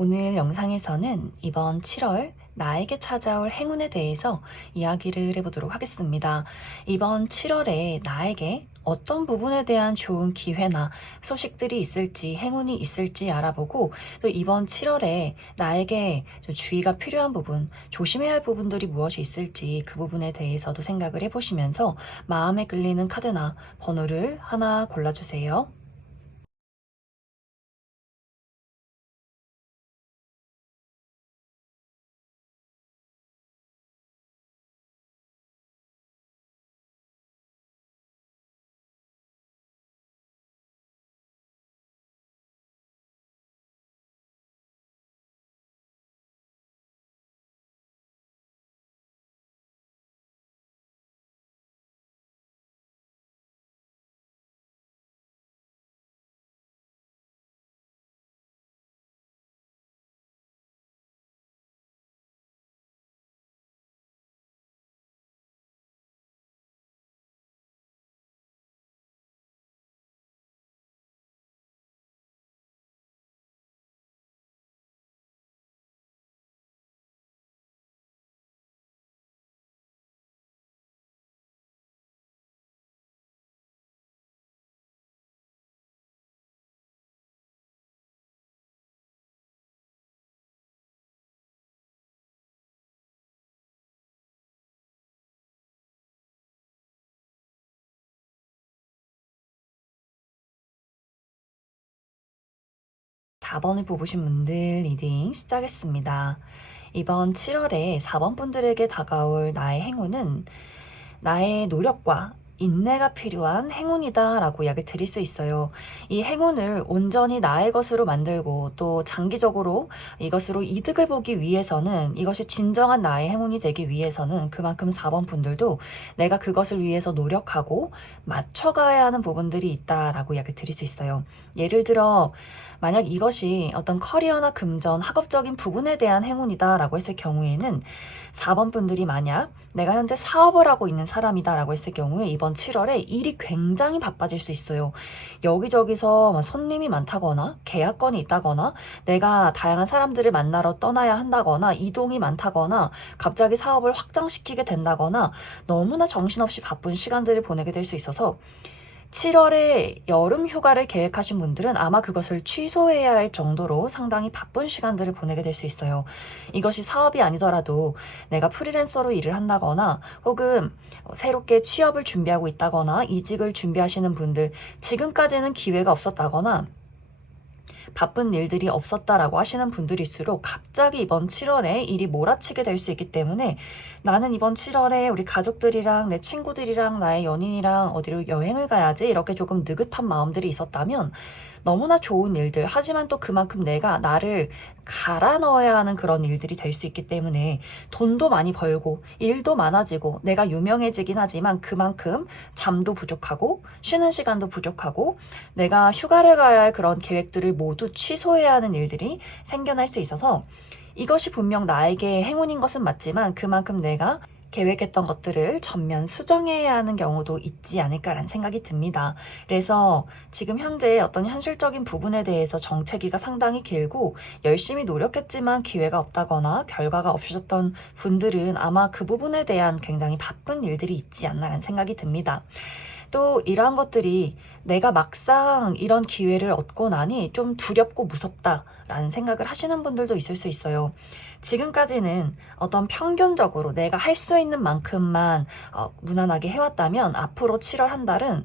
오늘 영상에서는 이번 7월 나에게 찾아올 행운에 대해서 이야기를 해보도록 하겠습니다. 이번 7월에 나에게 어떤 부분에 대한 좋은 기회나 소식들이 있을지, 행운이 있을지 알아보고, 또 이번 7월에 나에게 좀 주의가 필요한 부분, 조심해야 할 부분들이 무엇이 있을지 그 부분에 대해서도 생각을 해보시면서 마음에 끌리는 카드나 번호를 하나 골라주세요. 4번을 뽑으신 분들 리딩 시작했습니다. 이번 7월에 4번 분들에게 다가올 나의 행운은 나의 노력과 인내가 필요한 행운이다 라고 이야기 드릴 수 있어요. 이 행운을 온전히 나의 것으로 만들고 또 장기적으로 이것으로 이득을 보기 위해서는, 이것이 진정한 나의 행운이 되기 위해서는 그만큼 4번 분들도 내가 그것을 위해서 노력하고 맞춰가야 하는 부분들이 있다라고 이야기 드릴 수 있어요. 예를 들어 만약 이것이 어떤 커리어나 금전, 학업적인 부분에 대한 행운이다라고 했을 경우에는 4번 분들이 만약 내가 현재 사업을 하고 있는 사람이다라고 했을 경우에 이번 7월에 일이 굉장히 바빠질 수 있어요. 여기저기서 손님이 많다거나 계약건이 있다거나 내가 다양한 사람들을 만나러 떠나야 한다거나 이동이 많다거나 갑자기 사업을 확장시키게 된다거나 너무나 정신없이 바쁜 시간들을 보내게 될 수 있어서 7월에 여름 휴가를 계획하신 분들은 아마 그것을 취소해야 할 정도로 상당히 바쁜 시간들을 보내게 될 수 있어요. 이것이 사업이 아니더라도 내가 프리랜서로 일을 한다거나 혹은 새롭게 취업을 준비하고 있다거나 이직을 준비하시는 분들, 지금까지는 기회가 없었다거나 바쁜 일들이 없었다라고 하시는 분들일수록 갑자기 이번 7월에 일이 몰아치게 될 수 있기 때문에 나는 이번 7월에 우리 가족들이랑 내 친구들이랑 나의 연인이랑 어디로 여행을 가야지 이렇게 조금 느긋한 마음들이 있었다면 너무나 좋은 일들, 하지만 또 그만큼 내가 나를 갈아 넣어야 하는 그런 일들이 될 수 있기 때문에 돈도 많이 벌고 일도 많아지고 내가 유명해지긴 하지만 그만큼 잠도 부족하고 쉬는 시간도 부족하고 내가 휴가를 가야 할 그런 계획들을 모두 취소해야 하는 일들이 생겨날 수 있어서 이것이 분명 나에게 행운인 것은 맞지만 그만큼 내가 계획했던 것들을 전면 수정해야 하는 경우도 있지 않을까라는 생각이 듭니다. 그래서 지금 현재 어떤 현실적인 부분에 대해서 정체기가 상당히 길고 열심히 노력했지만 기회가 없다거나 결과가 없으셨던 분들은 아마 그 부분에 대한 굉장히 바쁜 일들이 있지 않나라는 생각이 듭니다. 또 이러한 것들이 내가 막상 이런 기회를 얻고 나니 좀 두렵고 무섭다라는 생각을 하시는 분들도 있을 수 있어요. 지금까지는 어떤 평균적으로 내가 할 수 있는 만큼만 무난하게 해왔다면 앞으로 7월 한 달은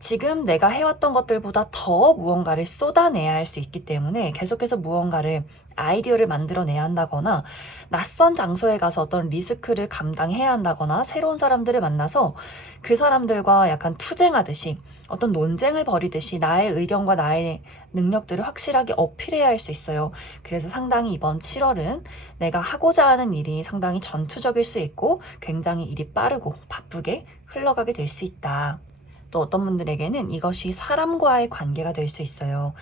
지금 내가 해왔던 것들보다 더 무언가를 쏟아내야 할 수 있기 때문에 계속해서 무언가를 아이디어를 만들어내야 한다거나 낯선 장소에 가서 어떤 리스크를 감당해야 한다거나 새로운 사람들을 만나서 그 사람들과 약간 투쟁하듯이 어떤 논쟁을 벌이듯이 나의 의견과 나의 능력들을 확실하게 어필해야 할 수 있어요. 그래서 상당히 이번 7월은 내가 하고자 하는 일이 상당히 전투적일 수 있고 굉장히 일이 빠르고 바쁘게 흘러가게 될 수 있다. 또 어떤 분들에게는 이것이 사람과의 관계가 될 수 있어요.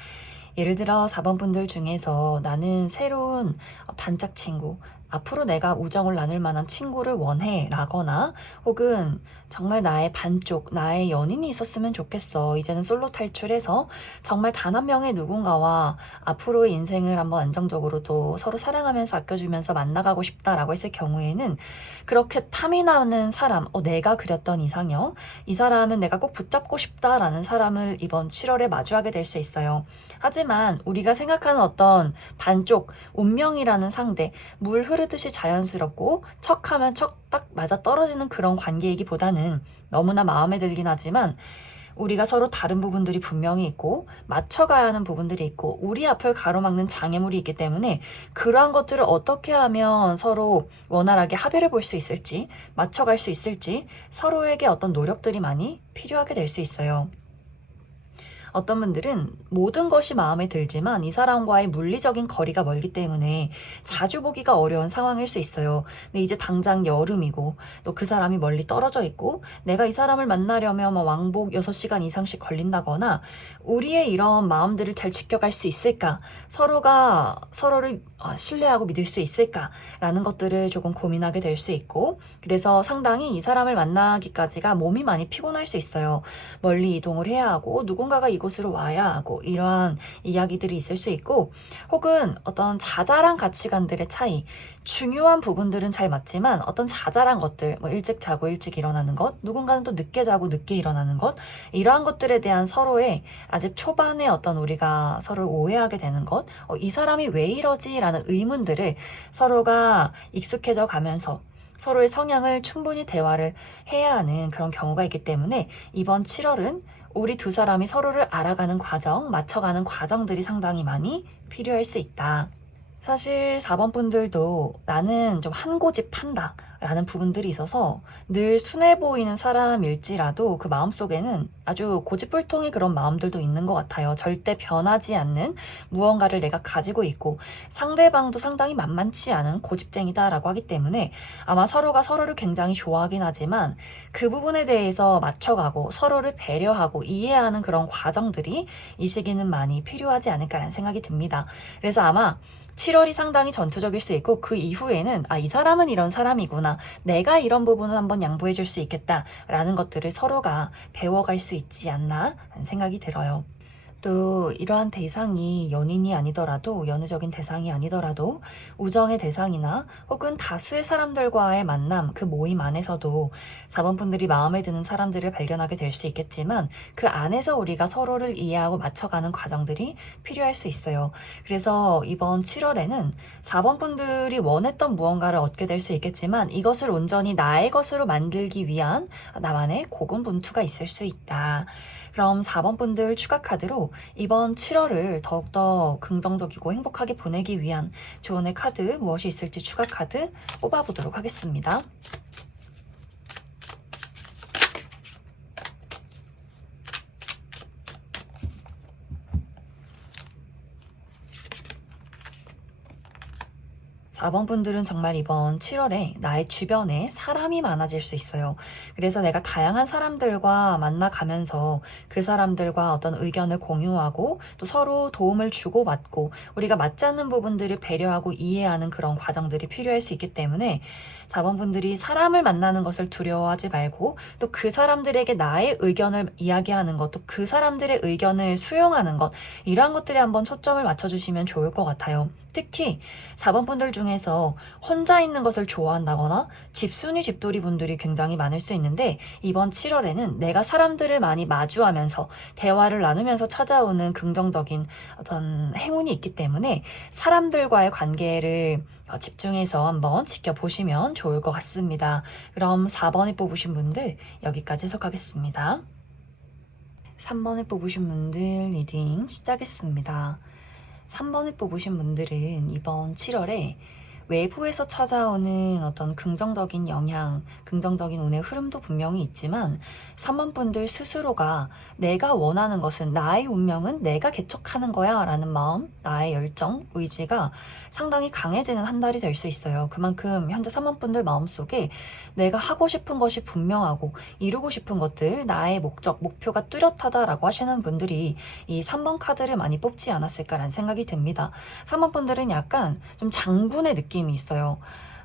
예를 들어 4번 분들 중에서 나는 새로운 단짝 친구, 앞으로 내가 우정을 나눌 만한 친구를 원해 라거나 혹은 정말 나의 반쪽, 나의 연인이 있었으면 좋겠어. 이제는 솔로 탈출해서 정말 단 한 명의 누군가와 앞으로의 인생을 한번 안정적으로 또 서로 사랑하면서 아껴주면서 만나가고 싶다라고 했을 경우에는 그렇게 탐이 나는 사람, 내가 그렸던 이상형, 이 사람은 내가 꼭 붙잡고 싶다라는 사람을 이번 7월에 마주하게 될 수 있어요. 하지만 우리가 생각하는 어떤 반쪽, 운명이라는 상대, 물 흐르듯이 자연스럽고 척하면 척 딱 맞아 떨어지는 그런 관계이기보다는 너무나 마음에 들긴 하지만 우리가 서로 다른 부분들이 분명히 있고 맞춰가야 하는 부분들이 있고 우리 앞을 가로막는 장애물이 있기 때문에 그러한 것들을 어떻게 하면 서로 원활하게 합의를 볼 수 있을지 맞춰갈 수 있을지 서로에게 어떤 노력들이 많이 필요하게 될 수 있어요. 어떤 분들은 모든 것이 마음에 들지만 이 사람과의 물리적인 거리가 멀기 때문에 자주 보기가 어려운 상황일 수 있어요. 근데 이제 당장 여름이고 또 그 사람이 멀리 떨어져 있고 내가 이 사람을 만나려면 왕복 6시간 이상씩 걸린다거나 우리의 이런 마음들을 잘 지켜갈 수 있을까? 서로가 서로를 신뢰하고 믿을 수 있을까라는 것들을 조금 고민하게 될 수 있고 그래서 상당히 이 사람을 만나기까지가 몸이 많이 피곤할 수 있어요. 멀리 이동을 해야 하고 누군가가 이곳으로 와야 하고 이러한 이야기들이 있을 수 있고 혹은 어떤 자잘한 가치관들의 차이 중요한 부분들은 잘 맞지만 어떤 자잘한 것들 일찍 자고 일찍 일어나는 것 누군가는 또 늦게 자고 늦게 일어나는 것 이러한 것들에 대한 서로의 아직 초반에 어떤 우리가 서로를 오해하게 되는 것 이 사람이 왜 이러지? 라는 의문들을 서로가 익숙해져 가면서 서로의 성향을 충분히 대화를 해야 하는 그런 경우가 있기 때문에 이번 7월은 우리 두 사람이 서로를 알아가는 과정, 맞춰가는 과정들이 상당히 많이 필요할 수 있다. 사실 4번 분들도 나는 좀 한 고집한다 라는 부분들이 있어서 늘 순해 보이는 사람일지라도 그 마음속에는 아주 고집불통의 그런 마음들도 있는 것 같아요. 절대 변하지 않는 무언가를 내가 가지고 있고 상대방도 상당히 만만치 않은 고집쟁이다라고 하기 때문에 아마 서로가 서로를 굉장히 좋아하긴 하지만 그 부분에 대해서 맞춰가고 서로를 배려하고 이해하는 그런 과정들이 이 시기는 많이 필요하지 않을까라는 생각이 듭니다. 그래서 아마 7월이 상당히 전투적일 수 있고 그 이후에는 이 사람은 이런 사람이구나. 내가 이런 부분은 한번 양보해 줄 수 있겠다. 라는 것들을 서로가 배워갈 수 있지 않나 하는 생각이 들어요. 또 이러한 대상이 연인이 아니더라도 연애적인 대상이 아니더라도 우정의 대상이나 혹은 다수의 사람들과의 만남 그 모임 안에서도 4번 분들이 마음에 드는 사람들을 발견하게 될 수 있겠지만 그 안에서 우리가 서로를 이해하고 맞춰가는 과정들이 필요할 수 있어요. 그래서 이번 7월에는 4번 분들이 원했던 무언가를 얻게 될 수 있겠지만 이것을 온전히 나의 것으로 만들기 위한 나만의 고군분투가 있을 수 있다. 그럼 4번 분들 추가 카드로 이번 7월을 더욱더 긍정적이고 행복하게 보내기 위한 조언의 카드 무엇이 있을지 추가 카드 뽑아보도록 하겠습니다. 4번 분들은 정말 이번 7월에 나의 주변에 사람이 많아질 수 있어요. 그래서 내가 다양한 사람들과 만나가면서 그 사람들과 어떤 의견을 공유하고 또 서로 도움을 주고받고 우리가 맞지 않는 부분들을 배려하고 이해하는 그런 과정들이 필요할 수 있기 때문에 4번 분들이 사람을 만나는 것을 두려워하지 말고 또 그 사람들에게 나의 의견을 이야기하는 것, 또 그 사람들의 의견을 수용하는 것 이러한 것들에 한번 초점을 맞춰주시면 좋을 것 같아요. 특히 4번 분들 중에서 혼자 있는 것을 좋아한다거나 집순이 집돌이 분들이 굉장히 많을 수 있는데 이번 7월에는 내가 사람들을 많이 마주하면서 대화를 나누면서 찾아오는 긍정적인 어떤 행운이 있기 때문에 사람들과의 관계를 집중해서 한번 지켜보시면 좋을 것 같습니다. 그럼 4번에 뽑으신 분들 여기까지 해석하겠습니다. 3번에 뽑으신 분들 리딩 시작했습니다. 3번을 뽑으신 분들은 이번 7월에 외부에서 찾아오는 어떤 긍정적인 영향, 긍정적인 운의 흐름도 분명히 있지만 3번 분들 스스로가 내가 원하는 것은 나의 운명은 내가 개척하는 거야 라는 마음, 나의 열정, 의지가 상당히 강해지는 한 달이 될 수 있어요. 그만큼 현재 3번 분들 마음속에 내가 하고 싶은 것이 분명하고 이루고 싶은 것들, 나의 목적, 목표가 뚜렷하다라고 하시는 분들이 이 3번 카드를 많이 뽑지 않았을까라는 생각이 듭니다. 3번 분들은 약간 좀 장군의 느낌 느낌이 있어요.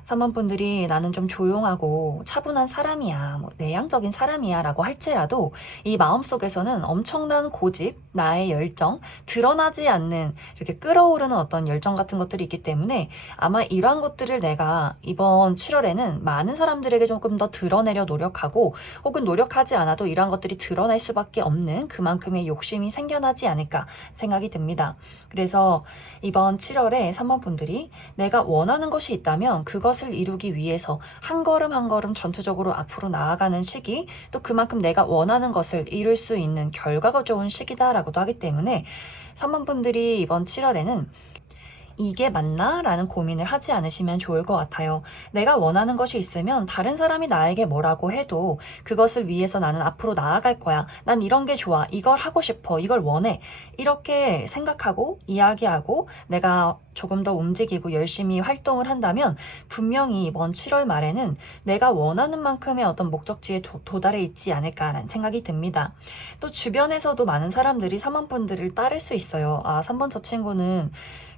3번 분들이 나는 좀 조용하고 차분한 사람이야, 뭐 내향적인 사람이야 라고 할지라도 이 마음속에서는 엄청난 고집, 나의 열정, 드러나지 않는 이렇게 끌어오르는 어떤 열정 같은 것들이 있기 때문에 아마 이러한 것들을 내가 이번 7월에는 많은 사람들에게 조금 더 드러내려 노력하고 혹은 노력하지 않아도 이러한 것들이 드러날 수밖에 없는 그만큼의 욕심이 생겨나지 않을까 생각이 듭니다. 그래서 이번 7월에 3번 분들이 내가 원하는 것이 있다면 그것을 이루기 위해서 한 걸음 한 걸음 전투적으로 앞으로 나아가는 시기, 또 그만큼 내가 원하는 것을 이룰 수 있는 결과가 좋은 시기다라고도 하기 때문에 3번 분들이 이번 7월에는 이게 맞나? 라는 고민을 하지 않으시면 좋을 것 같아요. 내가 원하는 것이 있으면 다른 사람이 나에게 뭐라고 해도 그것을 위해서 나는 앞으로 나아갈 거야. 난 이런 게 좋아. 이걸 하고 싶어. 이걸 원해. 이렇게 생각하고 이야기하고 내가 조금 더 움직이고 열심히 활동을 한다면 분명히 이번 7월 말에는 내가 원하는 만큼의 어떤 목적지에 도달해 있지 않을까라는 생각이 듭니다. 또 주변에서도 많은 사람들이 3번 분들을 따를 수 있어요. 아, 3번 저 친구는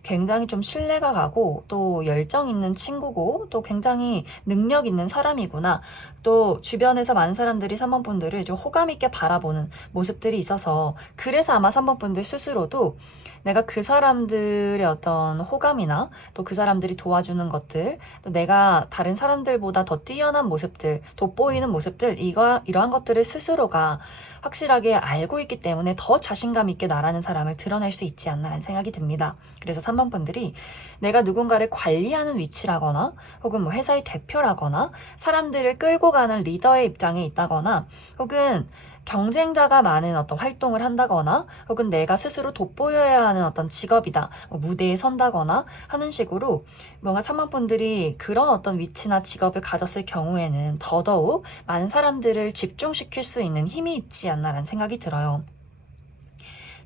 굉장히 좀 신뢰가 가고 또 열정 있는 친구고 또 굉장히 능력 있는 사람이구나. 또 주변에서 많은 사람들이 3번 분들을 좀 호감 있게 바라보는 모습들이 있어서 그래서 아마 3번 분들 스스로도 내가 그 사람들의 어떤 호감이나 또 그 사람들이 도와주는 것들, 또 내가 다른 사람들보다 더 뛰어난 모습들, 돋보이는 모습들, 이러한 것들을 스스로가 확실하게 알고 있기 때문에 더 자신감 있게 나라는 사람을 드러낼 수 있지 않나라는 생각이 듭니다. 그래서 3번 분들이 내가 누군가를 관리하는 위치라거나 혹은 뭐 회사의 대표라거나 사람들을 끌고 가는 리더의 입장에 있다거나 혹은 경쟁자가 많은 어떤 활동을 한다거나 혹은 내가 스스로 돋보여야 하는 어떤 직업이다, 뭐 무대에 선다거나 하는 식으로 뭔가 3번 분들이 그런 어떤 위치나 직업을 가졌을 경우에는 더더욱 많은 사람들을 집중시킬 수 있는 힘이 있지 않나라는 생각이 들어요.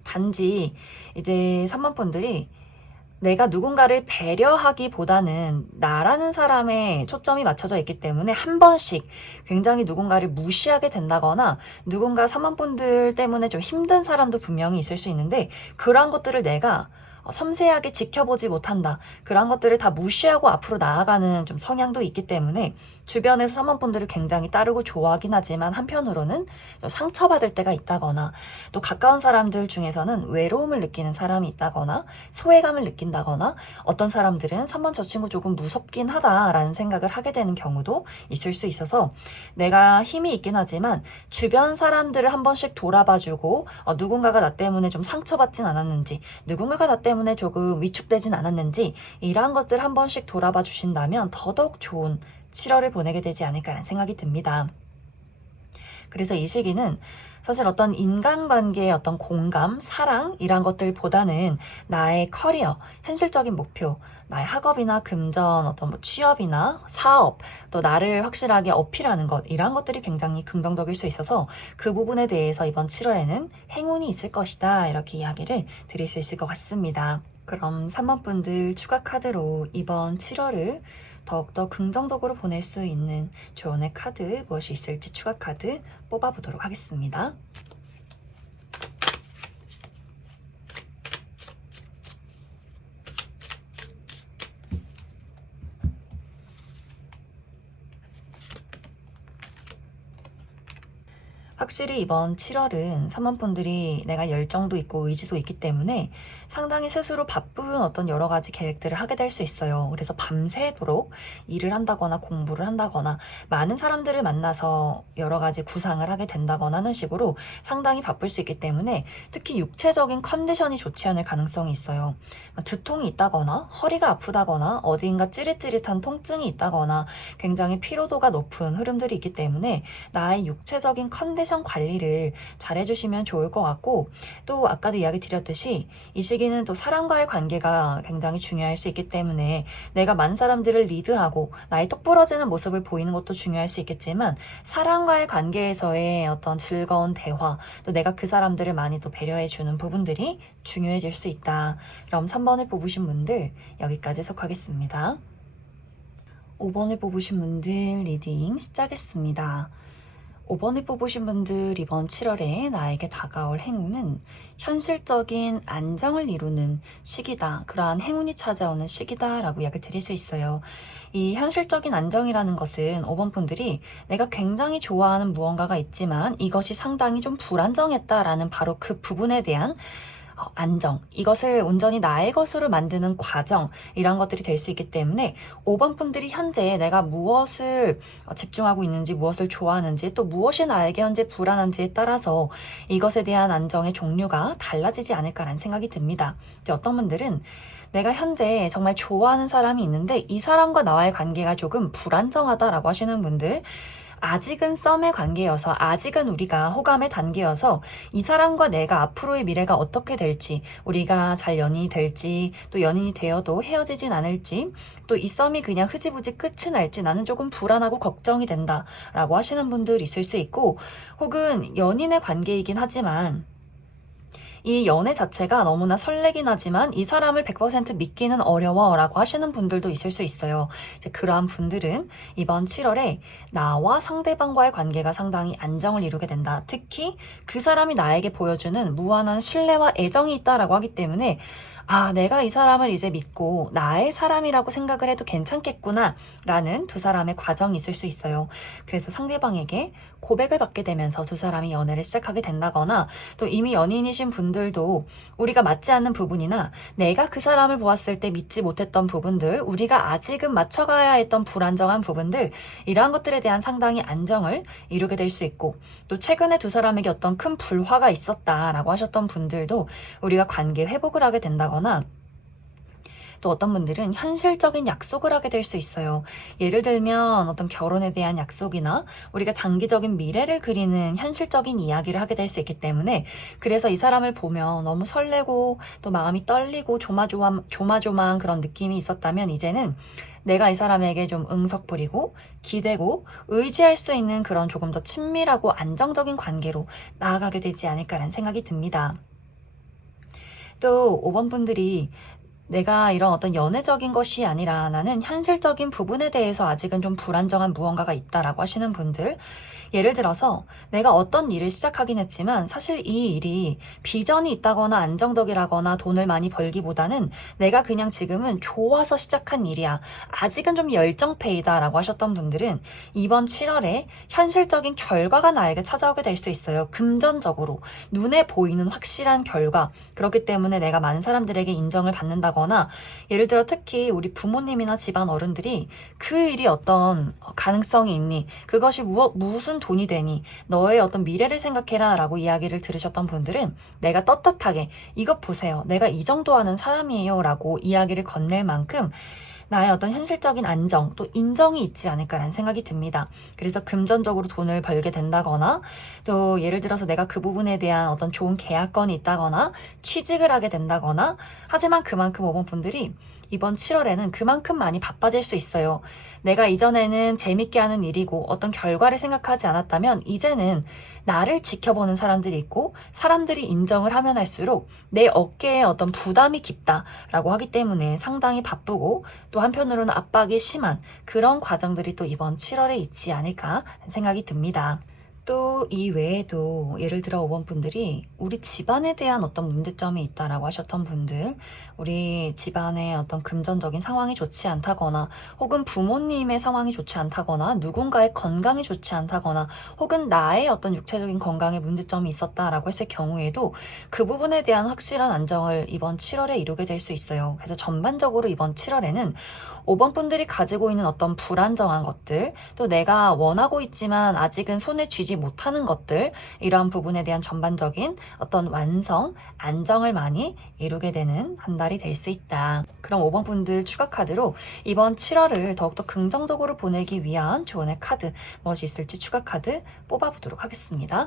단지 이제 3번 분들이 내가 누군가를 배려하기보다는 나라는 사람에 초점이 맞춰져 있기 때문에 한 번씩 굉장히 누군가를 무시하게 된다거나 누군가 3번 분들 때문에 좀 힘든 사람도 분명히 있을 수 있는데 그러한 것들을 내가 섬세하게 지켜보지 못한다. 그런 것들을 다 무시하고 앞으로 나아가는 좀 성향도 있기 때문에 주변에서 3번 분들을 굉장히 따르고 좋아하긴 하지만 한편으로는 좀 상처받을 때가 있다거나 또 가까운 사람들 중에서는 외로움을 느끼는 사람이 있다거나 소외감을 느낀다거나 어떤 사람들은 3번 저 친구 조금 무섭긴 하다라는 생각을 하게 되는 경우도 있을 수 있어서 내가 힘이 있긴 하지만 주변 사람들을 한 번씩 돌아봐주고 누군가가 나 때문에 좀 상처받진 않았는지 누군가가 나 때문에 조금 위축되진 않았는지 이러한 것들 한 번씩 돌아봐 주신다면 더더욱 좋은 7월을 보내게 되지 않을까라는 생각이 듭니다. 그래서 이 시기는 사실 어떤 인간관계의 어떤 공감, 사랑 이런 것들보다는 나의 커리어, 현실적인 목표, 나의 학업이나 금전, 어떤 뭐 취업이나 사업, 또 나를 확실하게 어필하는 것 이런 것들이 굉장히 긍정적일 수 있어서 그 부분에 대해서 이번 7월에는 행운이 있을 것이다 이렇게 이야기를 드릴 수 있을 것 같습니다. 그럼 3번 분들 추가 카드로 이번 7월을 더욱더 긍정적으로 보낼 수 있는 조언의 카드 무엇이 있을지 추가 카드 뽑아보도록 하겠습니다. 확실히 이번 7월은 3번 분들이 내가 열정도 있고 의지도 있기 때문에 상당히 스스로 바쁜 어떤 여러 가지 계획들을 하게 될 수 있어요. 그래서 밤새도록 일을 한다거나 공부를 한다거나 많은 사람들을 만나서 여러 가지 구상을 하게 된다거나 하는 식으로 상당히 바쁠 수 있기 때문에 특히 육체적인 컨디션이 좋지 않을 가능성이 있어요. 두통이 있다거나 허리가 아프다거나 어디인가 찌릿찌릿한 통증이 있다거나 굉장히 피로도가 높은 흐름들이 있기 때문에 나의 육체적인 컨디션 관리를 잘 해주시면 좋을 것 같고 또 아까도 이야기 드렸듯이 이 시기는 또 사람과의 관계가 굉장히 중요할 수 있기 때문에 내가 많은 사람들을 리드하고 나의 똑부러지는 모습을 보이는 것도 중요할 수 있겠지만 사람과의 관계에서의 어떤 즐거운 대화 또 내가 그 사람들을 많이 또 배려해주는 부분들이 중요해질 수 있다. 그럼 3번을 뽑으신 분들 여기까지 해석하겠습니다. 5번을 뽑으신 분들 리딩 시작했습니다. 5번을 뽑으신 분들 이번 7월에 나에게 다가올 행운은 현실적인 안정을 이루는 시기다. 그러한 행운이 찾아오는 시기다라고 이야기 드릴 수 있어요. 이 현실적인 안정이라는 것은 5번 분들이 내가 굉장히 좋아하는 무언가가 있지만 이것이 상당히 좀 불안정했다라는 바로 그 부분에 대한 안정, 이것을 온전히 나의 것으로 만드는 과정, 이런 것들이 될 수 있기 때문에 5번 분들이 현재 내가 무엇을 집중하고 있는지, 무엇을 좋아하는지, 또 무엇이 나에게 현재 불안한지에 따라서 이것에 대한 안정의 종류가 달라지지 않을까라는 생각이 듭니다. 이제 어떤 분들은 내가 현재 정말 좋아하는 사람이 있는데 이 사람과 나와의 관계가 조금 불안정하다라고 하시는 분들, 아직은 썸의 관계여서, 아직은 우리가 호감의 단계여서 이 사람과 내가 앞으로의 미래가 어떻게 될지, 우리가 잘 연인이 될지, 또 연인이 되어도 헤어지진 않을지, 또 이 썸이 그냥 흐지부지 끝이 날지 나는 조금 불안하고 걱정이 된다 라고 하시는 분들 있을 수 있고, 혹은 연인의 관계이긴 하지만 이 연애 자체가 너무나 설레긴 하지만 이 사람을 100% 믿기는 어려워 라고 하시는 분들도 있을 수 있어요. 이제 그러한 분들은 이번 7월에 나와 상대방과의 관계가 상당히 안정을 이루게 된다. 특히 그 사람이 나에게 보여주는 무한한 신뢰와 애정이 있다라고 하기 때문에 내가 이 사람을 이제 믿고 나의 사람이라고 생각을 해도 괜찮겠구나 라는 두 사람의 과정이 있을 수 있어요. 그래서 상대방에게 고백을 받게 되면서 두 사람이 연애를 시작하게 된다거나, 또 이미 연인이신 분들도 우리가 맞지 않는 부분이나 내가 그 사람을 보았을 때 믿지 못했던 부분들, 우리가 아직은 맞춰가야 했던 불안정한 부분들, 이러한 것들에 대한 상당히 안정을 이루게 될 수 있고, 또 최근에 두 사람에게 어떤 큰 불화가 있었다라고 하셨던 분들도 우리가 관계 회복을 하게 된다거나, 또 어떤 분들은 현실적인 약속을 하게 될 수 있어요. 예를 들면 어떤 결혼에 대한 약속이나 우리가 장기적인 미래를 그리는 현실적인 이야기를 하게 될 수 있기 때문에, 그래서 이 사람을 보면 너무 설레고 또 마음이 떨리고 조마조마한 그런 느낌이 있었다면, 이제는 내가 이 사람에게 좀 응석 부리고 기대고 의지할 수 있는 그런 조금 더 친밀하고 안정적인 관계로 나아가게 되지 않을까라는 생각이 듭니다. 또 5번 분들이 내가 이런 어떤 연애적인 것이 아니라 나는 현실적인 부분에 대해서 아직은 좀 불안정한 무언가가 있다라고 하시는 분들, 예를 들어서 내가 어떤 일을 시작하긴 했지만 사실 이 일이 비전이 있다거나 안정적이라거나 돈을 많이 벌기보다는 내가 그냥 지금은 좋아서 시작한 일이야, 아직은 좀 열정페이다라고 하셨던 분들은 이번 7월에 현실적인 결과가 나에게 찾아오게 될 수 있어요. 금전적으로 눈에 보이는 확실한 결과. 그렇기 때문에 내가 많은 사람들에게 인정을 받는다거나, 예를 들어 특히 우리 부모님이나 집안 어른들이 그 일이 어떤 가능성이 있니, 그것이 무슨 돈이 되니, 너의 어떤 미래를 생각해라 라고 이야기를 들으셨던 분들은 내가 떳떳하게 이것 보세요, 내가 이 정도 하는 사람이에요 라고 이야기를 건넬 만큼 나의 어떤 현실적인 안정, 또 인정이 있지 않을까라는 생각이 듭니다. 그래서 금전적으로 돈을 벌게 된다거나, 또 예를 들어서 내가 그 부분에 대한 어떤 좋은 계약건이 있다거나 취직을 하게 된다거나, 하지만 그만큼 5번 분들이 이번 7월에는 그만큼 많이 바빠질 수 있어요. 내가 이전에는 재밌게 하는 일이고 어떤 결과를 생각하지 않았다면 이제는 나를 지켜보는 사람들이 있고 사람들이 인정을 하면 할수록 내 어깨에 어떤 부담이 깊다라고 하기 때문에 상당히 바쁘고, 또 한편으로는 압박이 심한 그런 과정들이 또 이번 7월에 있지 않을까 생각이 듭니다. 또 이 외에도 예를 들어 5번 분들이 우리 집안에 대한 어떤 문제점이 있다라고 하셨던 분들, 우리 집안의 어떤 금전적인 상황이 좋지 않다거나, 혹은 부모님의 상황이 좋지 않다거나, 누군가의 건강이 좋지 않다거나, 혹은 나의 어떤 육체적인 건강에 문제점이 있었다라고 했을 경우에도 그 부분에 대한 확실한 안정을 이번 7월에 이루게 될 수 있어요. 그래서 전반적으로 이번 7월에는 5번 분들이 가지고 있는 어떤 불안정한 것들, 또 내가 원하고 있지만 아직은 손에 쥐지 못하는 것들, 이러한 부분에 대한 전반적인 어떤 완성, 안정을 많이 이루게 되는 한 달이 될 수 있다. 그럼 5번 분들 추가 카드로 이번 7월을 더욱더 긍정적으로 보내기 위한 조언의 카드, 무엇이 있을지 추가 카드 뽑아보도록 하겠습니다.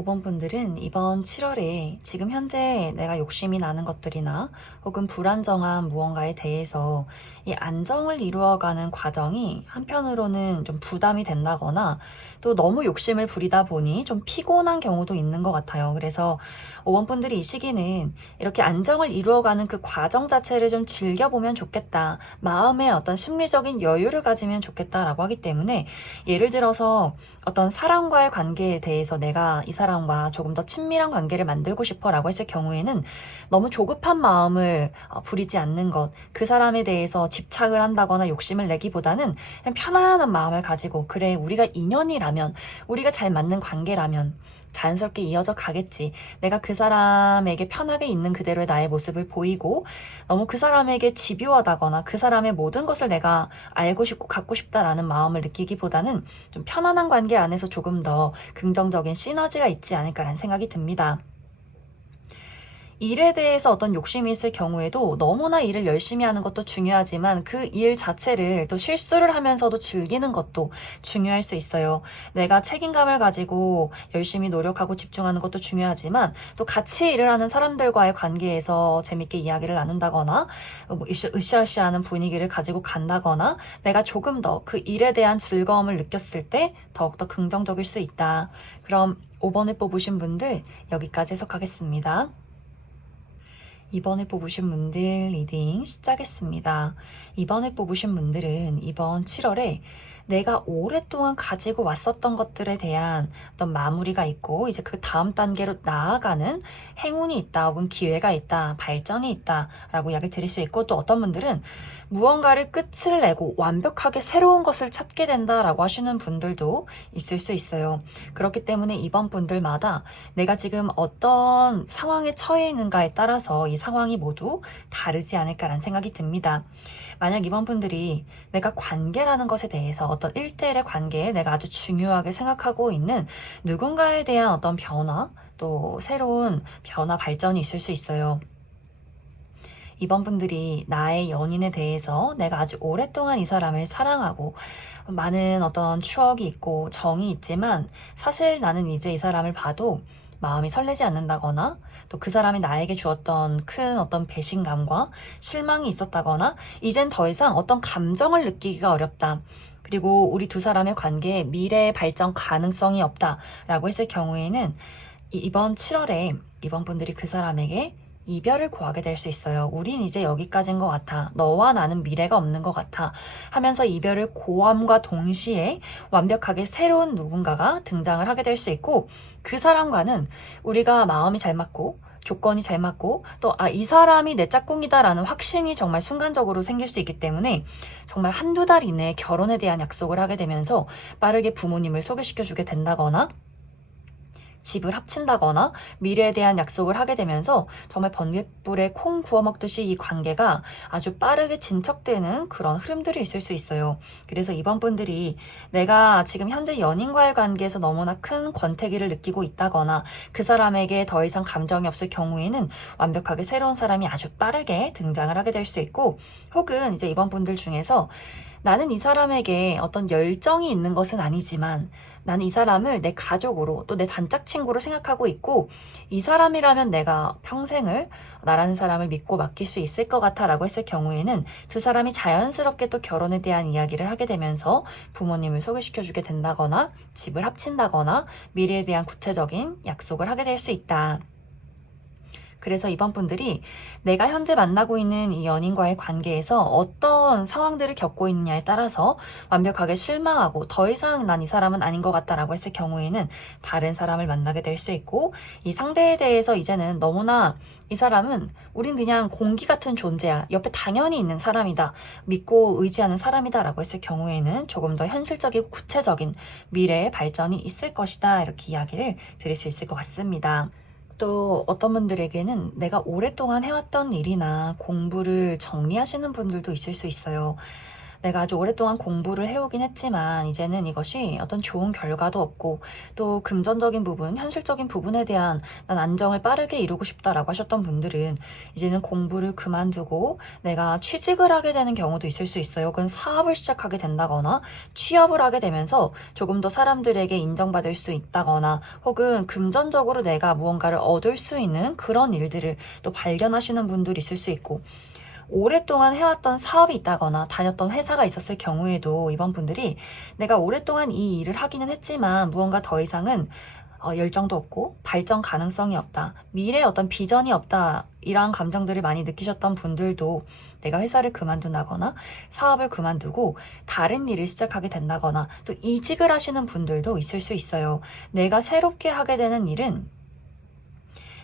5번 분들은 이번 7월에 지금 현재 내가 욕심이 나는 것들이나 혹은 불안정한 무언가에 대해서 이 안정을 이루어가는 과정이 한편으로는 좀 부담이 된다거나 또 너무 욕심을 부리다 보니 좀 피곤한 경우도 있는 것 같아요. 그래서 5번 분들이 이 시기는 이렇게 안정을 이루어가는 그 과정 자체를 좀 즐겨보면 좋겠다. 마음의 어떤 심리적인 여유를 가지면 좋겠다라고 하기 때문에 예를 들어서 어떤 사람과의 관계에 대해서 내가 이 사람과 조금 더 친밀한 관계를 만들고 싶어 라고 했을 경우에는 너무 조급한 마음을 부리지 않는 것, 그 사람에 대해서 집착을 한다거나 욕심을 내기보다는 그냥 편안한 마음을 가지고 그래 우리가 인연이라면 우리가 잘 맞는 관계라면 자연스럽게 이어져 가겠지. 내가 그 사람에게 편하게 있는 그대로의 나의 모습을 보이고 너무 그 사람에게 집요하다거나 그 사람의 모든 것을 내가 알고 싶고 갖고 싶다라는 마음을 느끼기보다는 좀 편안한 관계 안에서 조금 더 긍정적인 시너지가 있지 않을까라는 생각이 듭니다. 일에 대해서 어떤 욕심이 있을 경우에도 너무나 일을 열심히 하는 것도 중요하지만 그 일 자체를 또 실수를 하면서도 즐기는 것도 중요할 수 있어요. 내가 책임감을 가지고 열심히 노력하고 집중하는 것도 중요하지만 또 같이 일을 하는 사람들과의 관계에서 재밌게 이야기를 나눈다거나 뭐 으쌰으쌰하는 분위기를 가지고 간다거나 내가 조금 더 그 일에 대한 즐거움을 느꼈을 때 더욱더 긍정적일 수 있다. 그럼 5번을 뽑으신 분들 여기까지 해석하겠습니다. 이번에 뽑으신 분들 리딩 시작했습니다. 이번에 뽑으신 분들은 이번 7월에 내가 오랫동안 가지고 왔었던 것들에 대한 어떤 마무리가 있고 이제 그 다음 단계로 나아가는 행운이 있다 혹은 기회가 있다 발전이 있다 라고 이야기 드릴 수 있고 또 어떤 분들은 무언가를 끝을 내고 완벽하게 새로운 것을 찾게 된다라고 하시는 분들도 있을 수 있어요. 그렇기 때문에 이번 분들마다 내가 지금 어떤 상황에 처해 있는가에 따라서 이 상황이 모두 다르지 않을까라는 생각이 듭니다. 만약 이번 분들이 내가 관계라는 것에 대해서 어떤 1대1의 관계에 내가 아주 중요하게 생각하고 있는 누군가에 대한 어떤 변화 또 새로운 변화 발전이 있을 수 있어요. 이번 분들이 나의 연인에 대해서 내가 아주 오랫동안 이 사람을 사랑하고 많은 어떤 추억이 있고 정이 있지만 사실 나는 이제 이 사람을 봐도 마음이 설레지 않는다거나 또 그 사람이 나에게 주었던 큰 어떤 배신감과 실망이 있었다거나 이젠 더 이상 어떤 감정을 느끼기가 어렵다. 그리고 우리 두 사람의 관계에 미래 발전 가능성이 없다라고 했을 경우에는 이번 7월에 이번 분들이 그 사람에게 이별을 고하게 될 수 있어요. 우린 이제 여기까지인 것 같아. 너와 나는 미래가 없는 것 같아. 하면서 이별을 고함과 동시에 완벽하게 새로운 누군가가 등장을 하게 될 수 있고 그 사람과는 우리가 마음이 잘 맞고 조건이 잘 맞고 또 이 사람이 내 짝꿍이다라는 확신이 정말 순간적으로 생길 수 있기 때문에 정말 한두 달 이내에 결혼에 대한 약속을 하게 되면서 빠르게 부모님을 소개시켜주게 된다거나 집을 합친다거나 미래에 대한 약속을 하게 되면서 정말 번갯불에 콩 구워 먹듯이 이 관계가 아주 빠르게 진척되는 그런 흐름들이 있을 수 있어요. 그래서 이번 분들이 내가 지금 현재 연인과의 관계에서 너무나 큰 권태기를 느끼고 있다거나 그 사람에게 더 이상 감정이 없을 경우에는 완벽하게 새로운 사람이 아주 빠르게 등장을 하게 될 수 있고 혹은 이제 이번 분들 중에서 나는 이 사람에게 어떤 열정이 있는 것은 아니지만 나는 이 사람을 내 가족으로 또 내 단짝 친구로 생각하고 있고 이 사람이라면 내가 평생을 나라는 사람을 믿고 맡길 수 있을 것 같아 라고 했을 경우에는 두 사람이 자연스럽게 또 결혼에 대한 이야기를 하게 되면서 부모님을 소개시켜주게 된다거나 집을 합친다거나 미래에 대한 구체적인 약속을 하게 될 수 있다. 그래서 이번 분들이 내가 현재 만나고 있는 이 연인과의 관계에서 어떤 상황들을 겪고 있느냐에 따라서 완벽하게 실망하고 더 이상 난 이 사람은 아닌 것 같다라고 했을 경우에는 다른 사람을 만나게 될 수 있고 이 상대에 대해서 이제는 너무나 이 사람은 우린 그냥 공기 같은 존재야. 옆에 당연히 있는 사람이다. 믿고 의지하는 사람이다 라고 했을 경우에는 조금 더 현실적이고 구체적인 미래의 발전이 있을 것이다. 이렇게 이야기를 드릴 수 있을 것 같습니다. 또 어떤 분들에게는 내가 오랫동안 해왔던 일이나 공부를 정리하시는 분들도 있을 수 있어요. 내가 아주 오랫동안 공부를 해오긴 했지만 이제는 이것이 어떤 좋은 결과도 없고 또 금전적인 부분, 현실적인 부분에 대한 난 안정을 빠르게 이루고 싶다라고 하셨던 분들은 이제는 공부를 그만두고 내가 취직을 하게 되는 경우도 있을 수 있어요. 혹은 사업을 시작하게 된다거나 취업을 하게 되면서 조금 더 사람들에게 인정받을 수 있다거나 혹은 금전적으로 내가 무언가를 얻을 수 있는 그런 일들을 또 발견하시는 분들이 있을 수 있고, 오랫동안 해왔던 사업이 있다거나 다녔던 회사가 있었을 경우에도 이번 분들이 내가 오랫동안 이 일을 하기는 했지만 무언가 더 이상은 열정도 없고 발전 가능성이 없다, 미래에 어떤 비전이 없다, 이러한 감정들을 많이 느끼셨던 분들도 내가 회사를 그만둔다거나 사업을 그만두고 다른 일을 시작하게 된다거나 또 이직을 하시는 분들도 있을 수 있어요. 내가 새롭게 하게 되는 일은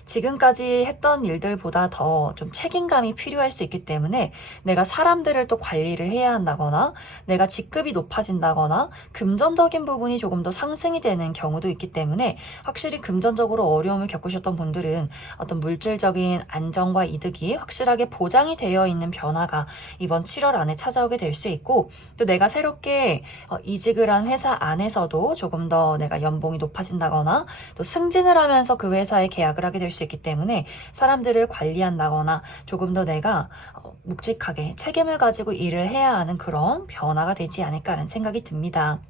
지금까지 했던 일들보다 더 좀 책임감이 필요할 수 있기 때문에 내가 사람들을 또 관리를 해야 한다거나 내가 직급이 높아진다거나 금전적인 부분이 조금 더 상승이 되는 경우도 있기 때문에 확실히 금전적으로 어려움을 겪으셨던 분들은 어떤 물질적인 안정과 이득이 확실하게 보장이 되어 있는 변화가 이번 7월 안에 찾아오게 될 수 있고, 또 내가 새롭게 이직을 한 회사 안에서도 조금 더 내가 연봉이 높아진다거나 또 승진을 하면서 그 회사에 계약을 하게 될 수 있기 때문에 사람들을 관리한다거나 조금 더 내가 묵직하게 책임을 가지고 일을 해야 하는 그런 변화가 되지 않을까라는 생각이 듭니다.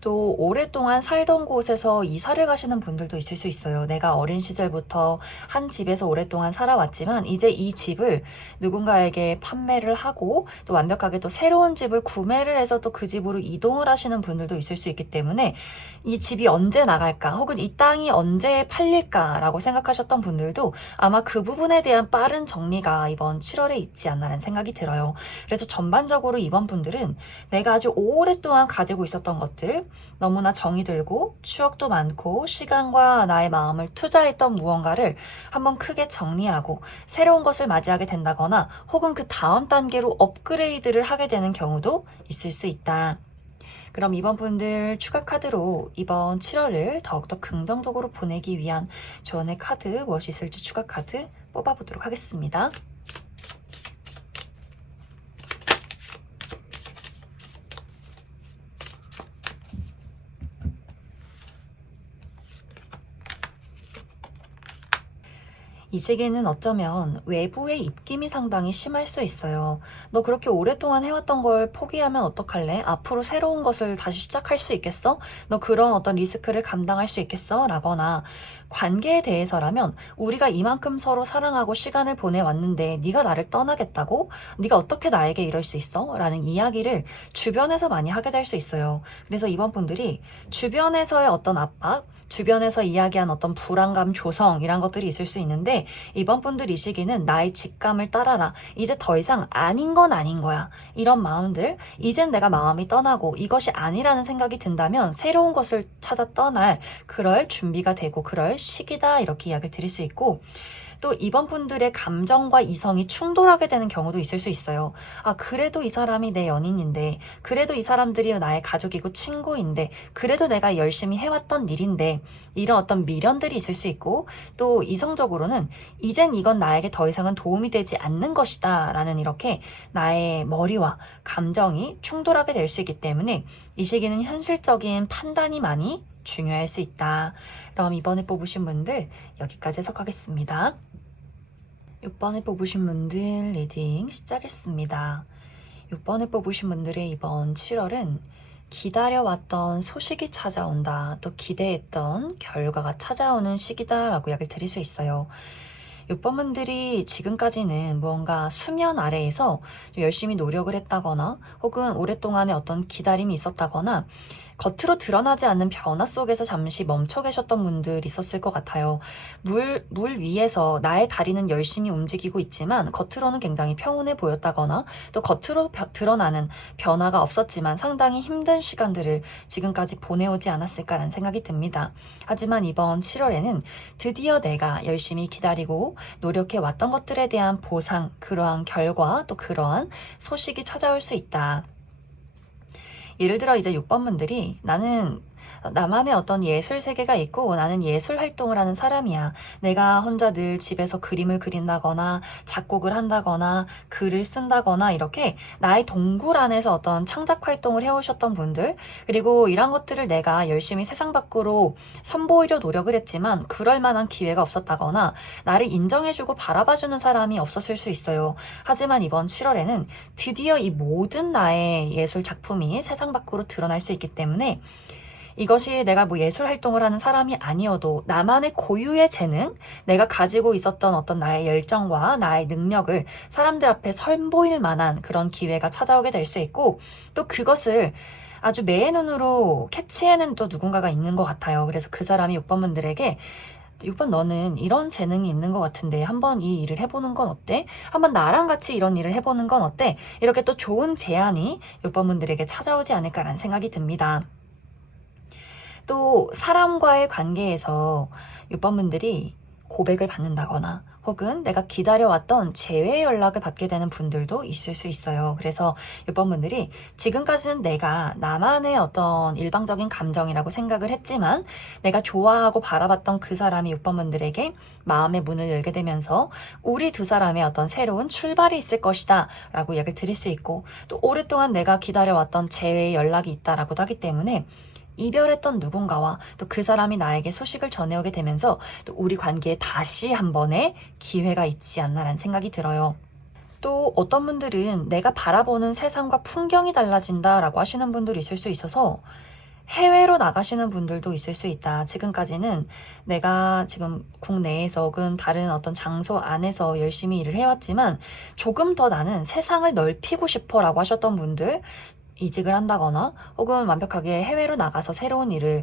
또 오랫동안 살던 곳에서 이사를 가시는 분들도 있을 수 있어요. 내가 어린 시절부터 한 집에서 오랫동안 살아왔지만 이제 이 집을 누군가에게 판매를 하고 또 완벽하게 또 새로운 집을 구매를 해서 또 그 집으로 이동을 하시는 분들도 있을 수 있기 때문에 이 집이 언제 나갈까 혹은 이 땅이 언제 팔릴까라고 생각하셨던 분들도 아마 그 부분에 대한 빠른 정리가 이번 7월에 있지 않나라는 생각이 들어요. 그래서 전반적으로 이번 분들은 내가 아주 오랫동안 가지고 있었던 것들, 너무나 정이 들고 추억도 많고 시간과 나의 마음을 투자했던 무언가를 한번 크게 정리하고 새로운 것을 맞이하게 된다거나 혹은 그 다음 단계로 업그레이드를 하게 되는 경우도 있을 수 있다. 그럼 이번 분들 추가 카드로 이번 7월을 더욱더 긍정적으로 보내기 위한 조언의 카드 무엇이 있을지 추가 카드 뽑아보도록 하겠습니다. 이 시기는 어쩌면 외부의 입김이 상당히 심할 수 있어요. 너 그렇게 오랫동안 해왔던 걸 포기하면 어떡할래? 앞으로 새로운 것을 다시 시작할 수 있겠어? 너 그런 어떤 리스크를 감당할 수 있겠어? 라거나, 관계에 대해서라면 우리가 이만큼 서로 사랑하고 시간을 보내왔는데 네가 나를 떠나겠다고? 네가 어떻게 나에게 이럴 수 있어? 라는 이야기를 주변에서 많이 하게 될 수 있어요. 그래서 이번 분들이 주변에서의 어떤 압박, 주변에서 이야기한 어떤 불안감 조성 이란 것들이 있을 수 있는데, 이번 분들 이 시기는 나의 직감을 따라라, 이제 더 이상 아닌 건 아닌 거야, 이런 마음들, 이젠 내가 마음이 떠나고 이것이 아니라는 생각이 든다면 새로운 것을 찾아 떠날 그럴 준비가 되고 그럴 시기다, 이렇게 이야기를 드릴 수 있고, 또 이번 분들의 감정과 이성이 충돌하게 되는 경우도 있을 수 있어요. 아, 그래도 이 사람이 내 연인인데, 그래도 이 사람들이 나의 가족이고 친구인데, 그래도 내가 열심히 해왔던 일인데, 이런 어떤 미련들이 있을 수 있고, 또 이성적으로는 이젠 이건 나에게 더 이상은 도움이 되지 않는 것이다 라는 이렇게 나의 머리와 감정이 충돌하게 될 수 있기 때문에 이 시기는 현실적인 판단이 많이 중요할 수 있다. 그럼 이번에 뽑으신 분들 여기까지 해석하겠습니다. 6번에 뽑으신 분들 리딩 시작했습니다. 6번에 뽑으신 분들의 이번 7월은 기다려왔던 소식이 찾아온다, 또 기대했던 결과가 찾아오는 시기다 라고 이야기를 드릴 수 있어요. 6번 분들이 지금까지는 무언가 수면 아래에서 열심히 노력을 했다거나 혹은 오랫동안의 어떤 기다림이 있었다거나 겉으로 드러나지 않는 변화 속에서 잠시 멈춰 계셨던 분들이 있었을 것 같아요. 물 위에서 나의 다리는 열심히 움직이고 있지만 겉으로는 굉장히 평온해 보였다거나 또 겉으로 드러나는 변화가 없었지만 상당히 힘든 시간들을 지금까지 보내오지 않았을까라는 생각이 듭니다. 하지만 이번 7월에는 드디어 내가 열심히 기다리고 노력해 왔던 것들에 대한 보상, 그러한 결과, 또 그러한 소식이 찾아올 수 있다. 예를 들어 이제 6번 분들이 나는 나만의 어떤 예술 세계가 있고 나는 예술 활동을 하는 사람이야. 내가 혼자 늘 집에서 그림을 그린다거나 작곡을 한다거나 글을 쓴다거나 이렇게 나의 동굴 안에서 어떤 창작 활동을 해오셨던 분들, 그리고 이런 것들을 내가 열심히 세상 밖으로 선보이려 노력을 했지만 그럴 만한 기회가 없었다거나 나를 인정해주고 바라봐주는 사람이 없었을 수 있어요. 하지만 이번 7월에는 드디어 이 모든 나의 예술 작품이 세상 밖으로 드러날 수 있기 때문에 이것이 내가 뭐 예술 활동을 하는 사람이 아니어도 나만의 고유의 재능, 내가 가지고 있었던 어떤 나의 열정과 나의 능력을 사람들 앞에 선보일 만한 그런 기회가 찾아오게 될 수 있고, 또 그것을 아주 매의 눈으로 캐치해낸 또 누군가가 있는 것 같아요. 그래서 그 사람이 6번분들에게 6번 너는 이런 재능이 있는 것 같은데 한번 이 일을 해보는 건 어때? 한번 나랑 같이 이런 일을 해보는 건 어때? 이렇게 또 좋은 제안이 6번분들에게 찾아오지 않을까라는 생각이 듭니다. 또 사람과의 관계에서 6번분들이 고백을 받는다거나 혹은 내가 기다려왔던 재회 연락을 받게 되는 분들도 있을 수 있어요. 그래서 6번분들이 지금까지는 내가 나만의 어떤 일방적인 감정이라고 생각을 했지만 내가 좋아하고 바라봤던 그 사람이 6번분들에게 마음의 문을 열게 되면서 우리 두 사람의 어떤 새로운 출발이 있을 것이다 라고 이야기를 드릴 수 있고, 또 오랫동안 내가 기다려왔던 재회 연락이 있다라고도 하기 때문에 이별했던 누군가와 또 그 사람이 나에게 소식을 전해오게 되면서 또 우리 관계에 다시 한 번의 기회가 있지 않나라는 생각이 들어요. 또 어떤 분들은 내가 바라보는 세상과 풍경이 달라진다라고 하시는 분들이 있을 수 있어서 해외로 나가시는 분들도 있을 수 있다. 지금까지는 내가 지금 국내에서 혹은 다른 어떤 장소 안에서 열심히 일을 해왔지만 조금 더 나는 세상을 넓히고 싶어 라고 하셨던 분들, 이직을 한다거나 혹은 완벽하게 해외로 나가서 새로운 일을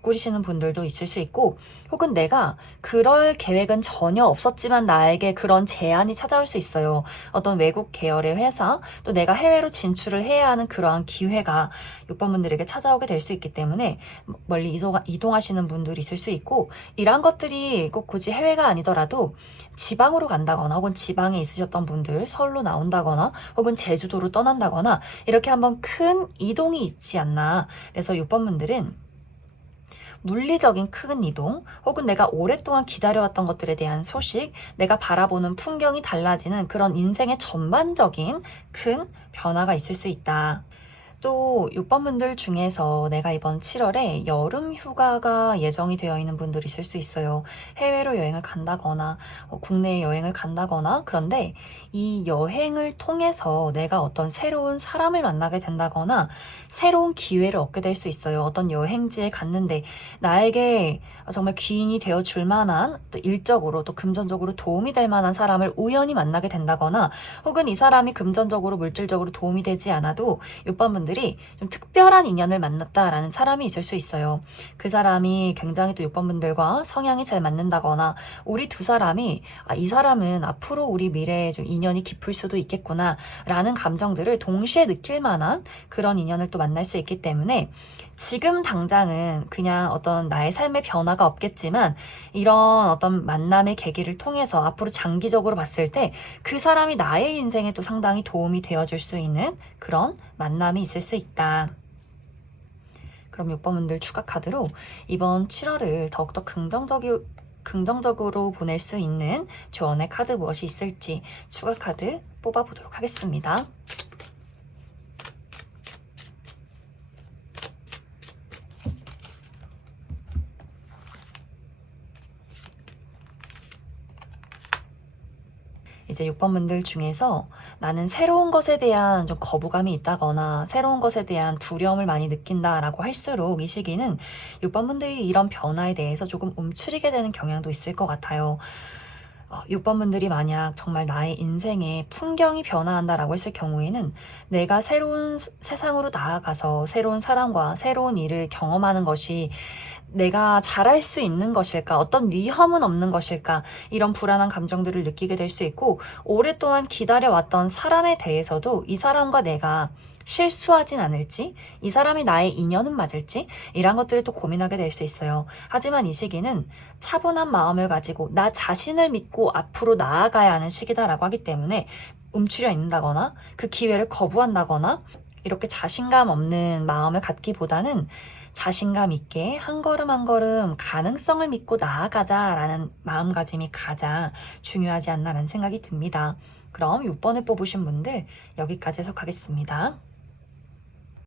꾸리시는 분들도 있을 수 있고, 혹은 내가 그럴 계획은 전혀 없었지만 나에게 그런 제안이 찾아올 수 있어요. 어떤 외국 계열의 회사, 또 내가 해외로 진출을 해야 하는 그러한 기회가 6번분들에게 찾아오게 될 수 있기 때문에 멀리 이동하시는 분들이 있을 수 있고, 이러한 것들이 꼭 굳이 해외가 아니더라도 지방으로 간다거나 혹은 지방에 있으셨던 분들 서울로 나온다거나 혹은 제주도로 떠난다거나 이렇게 한번 큰 이동이 있지 않나. 그래서 6번분들은 물리적인 큰 이동 혹은 내가 오랫동안 기다려왔던 것들에 대한 소식, 내가 바라보는 풍경이 달라지는 그런 인생의 전반적인 큰 변화가 있을 수 있다. 또 6번분들 중에서 내가 이번 7월에 여름 휴가가 예정이 되어 있는 분들이 있을 수 있어요. 해외로 여행을 간다거나 국내 여행을 간다거나, 그런데 이 여행을 통해서 내가 어떤 새로운 사람을 만나게 된다거나 새로운 기회를 얻게 될 수 있어요. 어떤 여행지에 갔는데 나에게 정말 귀인이 되어줄 만한, 또 일적으로 또 금전적으로 도움이 될 만한 사람을 우연히 만나게 된다거나, 혹은 이 사람이 금전적으로 물질적으로 도움이 되지 않아도 6번분들이 좀 특별한 인연을 만났다라는 사람이 있을 수 있어요. 그 사람이 굉장히 또 6번분들과 성향이 잘 맞는다거나, 우리 두 사람이 이 사람은 앞으로 우리 미래에 좀 인연이 깊을 수도 있겠구나 라는 감정들을 동시에 느낄 만한 그런 인연을 또 만날 수 있기 때문에 지금 당장은 그냥 어떤 나의 삶의 변화가 없겠지만 이런 어떤 만남의 계기를 통해서 앞으로 장기적으로 봤을 때 그 사람이 나의 인생에 또 상당히 도움이 되어줄 수 있는 그런 만남이 있을 수 있다. 그럼 6번분들 추가 카드로 이번 7월을 더욱더 긍정적으로 보낼 수 있는 조언의 카드 무엇이 있을지 추가 카드 뽑아보도록 하겠습니다. 이제 6번분들 중에서 나는 새로운 것에 대한 좀 거부감이 있다거나 새로운 것에 대한 두려움을 많이 느낀다라고 할수록 이 시기는 6번분들이 이런 변화에 대해서 조금 움츠리게 되는 경향도 있을 것 같아요. 6번분들이 만약 정말 나의 인생에 풍경이 변화한다라고 했을 경우에는 내가 새로운 세상으로 나아가서 새로운 사람과 새로운 일을 경험하는 것이 내가 잘할 수 있는 것일까? 어떤 위험은 없는 것일까? 이런 불안한 감정들을 느끼게 될 수 있고, 오랫동안 기다려왔던 사람에 대해서도 이 사람과 내가 실수하진 않을지, 이 사람이 나의 인연은 맞을지, 이런 것들을 또 고민하게 될 수 있어요. 하지만 이 시기는 차분한 마음을 가지고 나 자신을 믿고 앞으로 나아가야 하는 시기다라고 하기 때문에 움츠려 있는다거나 그 기회를 거부한다거나 이렇게 자신감 없는 마음을 갖기보다는 자신감 있게 한 걸음 한 걸음 가능성을 믿고 나아가자라는 마음가짐이 가장 중요하지 않나라는 생각이 듭니다. 그럼 6번을 뽑으신 분들 여기까지 해석하겠습니다.